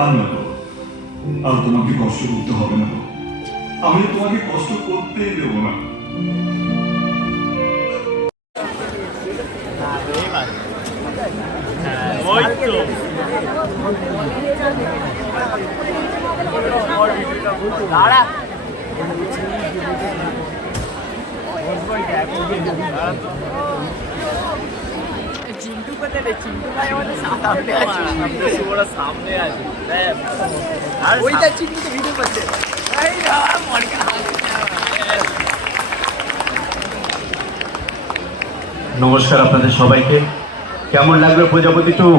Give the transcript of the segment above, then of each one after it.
আর না গো, আর তোমাকে কষ্ট করতে হবে না গো। আমি তোমাকে কষ্ট করতেই দেবো না। चिंटू को दे चिंटू भाई वाले सामने আছে ওরা সামনে আছে আর ওইটা চিন্টু তো ভিডিও করছে এই না মরকে নমস্কার আপনাদের সবাইকে। কেমন লাগবে প্রজাপতি 2?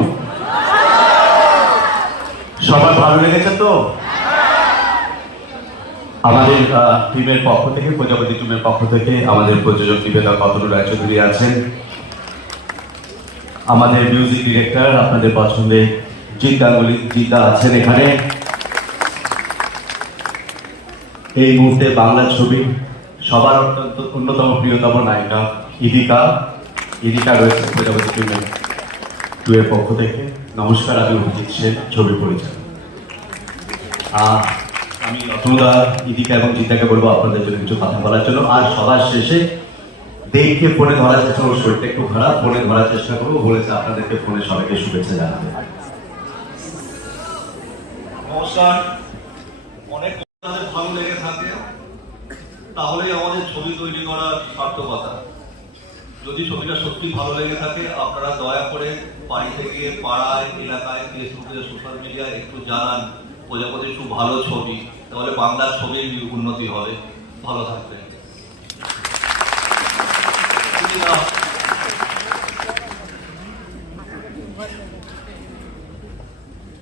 সবার ভালো লেগেছে তো? আমাদের টিমের পক্ষ থেকে, প্রজাপতি টিমের পক্ষ থেকে আমাদের প্রযোজক নিবেদক অতনু রায়চৌধুরী আছেন, আমাদের মিউজিক ডিরেক্টর আপনাদের পছন্দের জিৎ গাঙ্গুলি জিতা আছেন এখানে। এই মুহূর্তে বাংলা ছবি সবার অত্যন্ত অন্যতম প্রিয়তম নায়িকা ইদিকা রয়েছে প্রজাপতি টিমের 2 এর পক্ষ থেকে। নমস্কার, আমি অভিজিৎ সেন, ছবি পরিচালক। আমি রতনদা, ইদিকা এবং জিতাকে বলবো আপনাদের জন্য কিছু কথা বলার জন্য। আর সবার শেষে দেখে ফোনে ধরার চেষ্টা করবো, শরীরটা একটু খারাপ, ফোনে ধরার চেষ্টা করবো, বলেছে আপনাদেরকে ফোনে সবাইকে শুভেচ্ছা জানাবে। নমস্কার। অনেক ভালো লেগে থাকে তাহলেই আমাদের ছবি তৈরি করার সার্থকতা। যদি ছবিটা সত্যি ভালো লেগে থাকে আপনারা দয়া করে বাড়ি থেকে পাড়ায়, এলাকায়, ফেসবুকে, সোশ্যাল মিডিয়ায় একটু জানান প্রজাপতি খুব ভালো ছবি, তাহলে বাংলার ছবির উন্নতি হবে। ভালো থাকবেন।